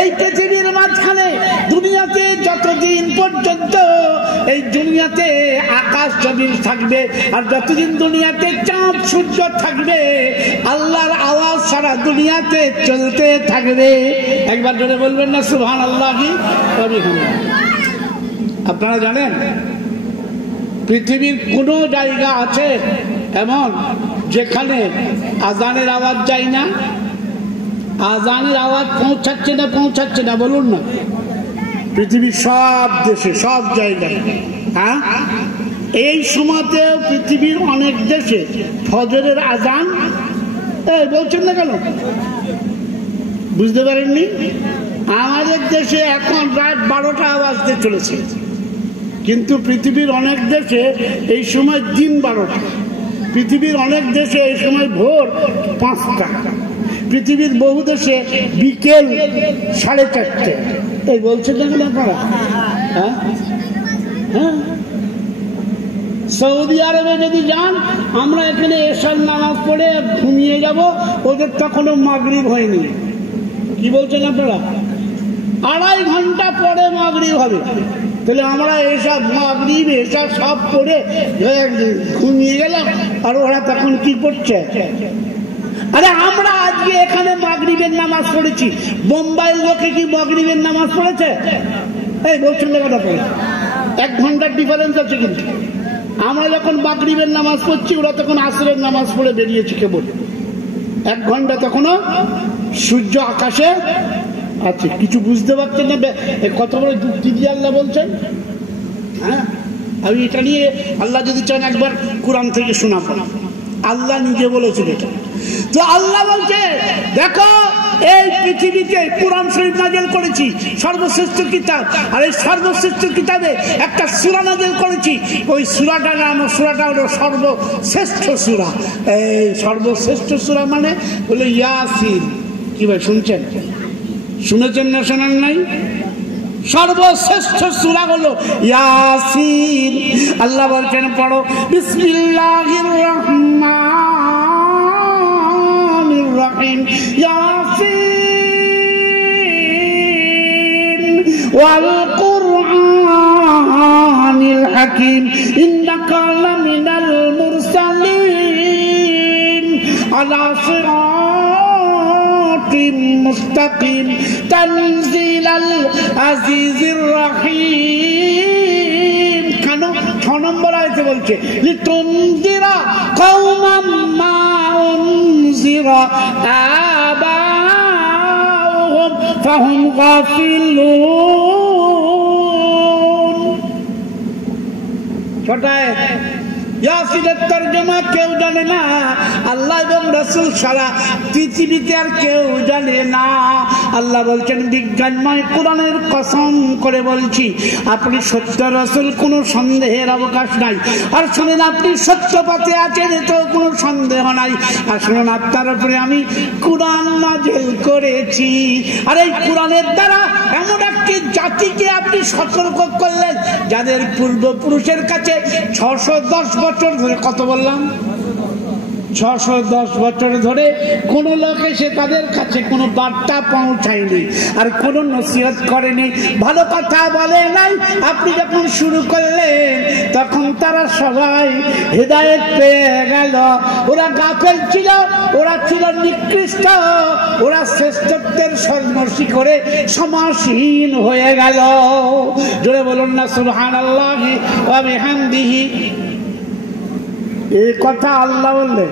এই পৃথিবীর মাঝখানে দুনিয়াতে যতদিন পর্যন্ত এই দুনিয়াতে আকাশ জমিন থাকবে আর যতদিন দুনিয়াতে চাঁদ সূর্য থাকবে আল্লাহর আওয়াজ সারা দুনিয়াতে চলতে থাকবে। একবার জোরে বলবেন না সুবহানাল্লাহ। আপনারা জানেন পৃথিবীর কোন জায়গা আছে এমন যেখানে আজানের আওয়াজ যায় না? আজানের আওয়াজ পৌঁছাচ্ছে না বলুন না? পৃথিবীর সব দেশে সব জায়গায়। হ্যাঁ, এই সময়তে পৃথিবীর অনেক দেশে ফজরের আজান বলছেন না কেন? বুঝতে পারেননি? আমাদের দেশে এখন রাত 12টা বাজতে চলেছে, কিন্তু পৃথিবীর অনেক দেশে এই সময় দিন 12টা, পৃথিবীর অনেক দেশে এই সময় ভোর 5টা, পৃথিবীর বহু দেশে বিকেল 4:30। এই বলছেন না আপনারা? হ্যাঁ হ্যাঁ, সৌদি আরবে যদি যান, আমরা এখানে এশার নামাজ পড়ে ঘুমিয়ে যাব, ওদের তখনও মাগরিব হয়নি। কি বলছেন আপনারা? 2.5 ঘন্টা পরে মাগরিব হবে। তাহলে আমরা এসব মাগরিব এসব সব পড়ে ঘুমিয়ে গেলাম, আর ওরা তখন কি করছে? আরে আমরা আজকে এখানে মাগরিবের নামাজ পড়েছি, বোম্বাইয়ের লোকে কি মাগরিবের নামাজ পড়েছে? এই বলছেন না কথা পড়ে 1 ঘন্টার ডিফারেন্স আছে। কিন্তু আমরা যখন মাগরিবের নামাজ পড়ছি, ওরা তখন আসরের নামাজ পড়ে বেরিয়েছে কেবল 1 ঘন্টা, তখনও সূর্য আকাশে আছে। কিছু বুঝতে পারছেন না? কত বড় যুক্তি দিয়ে আল্লাহ বলছেন। হ্যাঁ, আমি এটা নিয়ে আল্লাহ যদি চান একবার কোরআন থেকে শোনাবো। আল্লাহ নিজে বলেছেন এটা। তো আল্লাহ বলছে, দেখো এই পৃথিবীতে কোরআন শরীফ নাযিল করেছি, সর্বশ্রেষ্ঠ কিতাব, আর এই সর্বশ্রেষ্ঠ কিতাবে একটা সূরা নাযিল করেছি। ওই সূরাটার নাম, সূরাটা হলো সর্বশ্রেষ্ঠ সূরা। এই সর্বশ্রেষ্ঠ সূরা মানে হলো ইয়াসিন। কি ভাই শুনছেন? শুনেছেন না শোনেন নাই? সর্বশ্রেষ্ঠ সূরা হলো ইয়াসিন। আল্লাহ বলছেন, পড়ো বিসমিল্লাহির রহমানির রহিম, ইয়াসিন ওয়াল কুরআনিল হাকিম ইন্নাকা লামিনাল মুরসালিন আলা সিরাতিম মুস্তাকিম তানজিলাল আজিজির রহিম। কেন 6 নম্বর আয়াতে বলছে লিতুনজিরা কওমান মা উনজিরা আবাউহুম ফাহুম গাফিলুন। ছোটায় ইয়াসিনের তরজমা কেউ জানে না, আল্লাহ এবং রাসূল ছাড়া পৃথিবীতে আর কেউ জানে না। আল্লাহ বলছেন, বিজ্ঞানময় কোরআনের কসম করে বলছি, আপনি সত্য রাসূল, কোনো সন্দেহের অবকাশ নাই। আর শুনেন, আপনি সত্য পথে আছেন, এতেও কোনো সন্দেহ নাই। আর শুনুন, আপনার উপরে আমি কোরআন নাযিল করেছি। আর এই কোরআনের দ্বারা এমন একটি জাতিকে আপনি সতর্ক করলেন, যাদের পূর্বপুরুষের কাছে 610 বছর ধরে, কত বললাম? 610 বছর ধরে কোন লোক এসে তাদের কাছে কোনো বার্তা পৌঁছায়নি, আর কোন নসিহত করেনি, ভালো কথা বলে নাই। আপনি যখন শুরু করলেন, তখন তারা সবাই হেদায়েত পেয়ে গেল। ওরা গাফেল ছিল, ওরা ছিল নিকৃষ্ট, ওরা শ্রেষ্ঠত্বের সর্বস্বী করে সমাসীন হয়ে গেল। জোরে বলুন না সুবহানাল্লাহি ওয়া বিহামদিহি। এই কথা আল্লাহ বললেন।